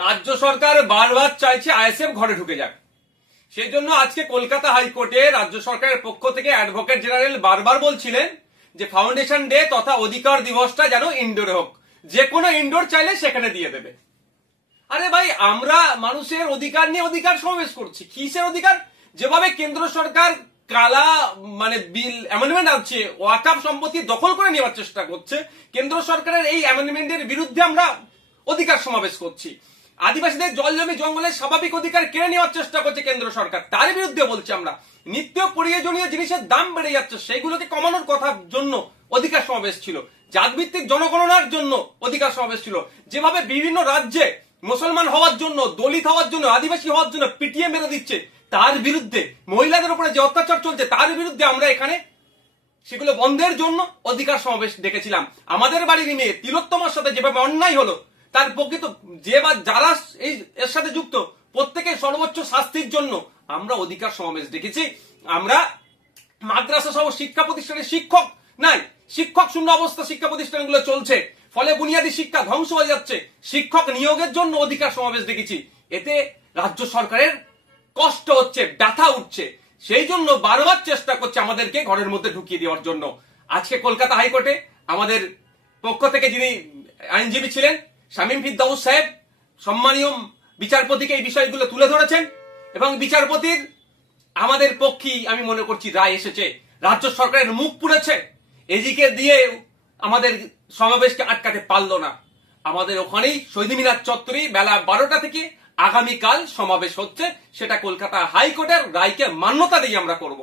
রাজ্য সরকার বারবার চাইছে আইএসএফ ঘরে ঢুকে যাক। সেই জন্য আজকে কলকাতা হাইকোর্টে রাজ্য সরকারের পক্ষ থেকে অ্যাডভোকেট জেনারেল বারবার বলছিলেন যে ফাউন্ডেশন ডে তথা অধিকার দিবসটা যেন ইনডোরে হোক, যে কোনো ইনডোর চাইলে সেখানে দিয়ে দেবে। আরে ভাই, আমরা মানুষের অধিকার নিয়ে অধিকার সমাবেশ করছি। কিসের অধিকার? যেভাবে কেন্দ্র সরকার কালা বিল অ্যামেন্ডমেন্ট আনছে, ওয়াকফ সম্পত্তি দখল করে নেওয়ার চেষ্টা করছে, কেন্দ্র সরকারের এই অ্যামেন্ডমেন্টের বিরুদ্ধে আমরা অধিকার সমাবেশ করছি। আদিবাসীদের জল জমি জঙ্গলের স্বাভাবিক অধিকার কেড়ে নেওয়ার চেষ্টা করছে কেন্দ্র সরকার, তার বিরুদ্ধে বলছি আমরা। নিত্য প্রয়োজনীয় জিনিসের দাম বেড়ে যাচ্ছে, সেইগুলোকে কমানোর কথার জন্য অধিকার সমাবেশ ছিল। জাতভিত্তিক জনগণনার জন্য অধিকার সমাবেশ ছিল। যেভাবে বিভিন্ন রাজ্যে মুসলমান হওয়ার জন্য, দলিত হওয়ার জন্য, আদিবাসী হওয়ার জন্য পিটিয়ে মেরে দিচ্ছে, তার বিরুদ্ধে, মহিলাদের উপরে যে অত্যাচার চলছে তার বিরুদ্ধে আমরা এখানে সেগুলো বন্ধের জন্য অধিকার সমাবেশ ডেকেছিলাম। আমাদের বাড়ির মেয়ে তিলোত্তমার সাথে যেভাবে অন্যায় হলো, তার প্রকৃত যারা এই এর সাথে যুক্ত প্রত্যেকের সর্বোচ্চ শাস্তির জন্য আমরা অধিকার সমাবেশ ডেকেছি। আমরা মাদ্রাসা সহ শিক্ষা প্রতিষ্ঠানের শিক্ষক নাই, শিক্ষক শূন্য অবস্থা শিক্ষা প্রতিষ্ঠানগুলো চলছে, ফলে বুনিয়াদী শিক্ষা ধ্বংস হয়ে যাচ্ছে। শিক্ষক নিয়োগের জন্য অধিকার সমাবেশ দেখেছি। এতে রাজ্য সরকারের কষ্ট হচ্ছে, ব্যথা উঠছে, সেই জন্য বারবার চেষ্টা করছে আমাদেরকে ঘরের মধ্যে ঢুকিয়ে দেওয়ার জন্য। আজকে কলকাতা হাইকোর্টে আমাদের পক্ষ থেকে যিনি আইনজীবী ছিলেন শামীম ফিরদৌস সাহেব, সম্মানীয় বিচারপতিকে এই বিষয়গুলো তুলে ধরেছেন এবং বিচারপতির আমাদের পক্ষেই আমি মনে করছি রায় এসেছে। রাজ্য সরকারের মুখ পুড়েছে, এদিকে দিয়ে আমাদের সমাবেশকে আটকাতে পারলো না। আমাদের ওখানেই শহীদ মিনার চত্বরে বেলা 12টা থেকে আগামীকাল সমাবেশ হচ্ছে, সেটা কলকাতা হাইকোর্টের রায়কে মান্যতা দিয়ে আমরা করব।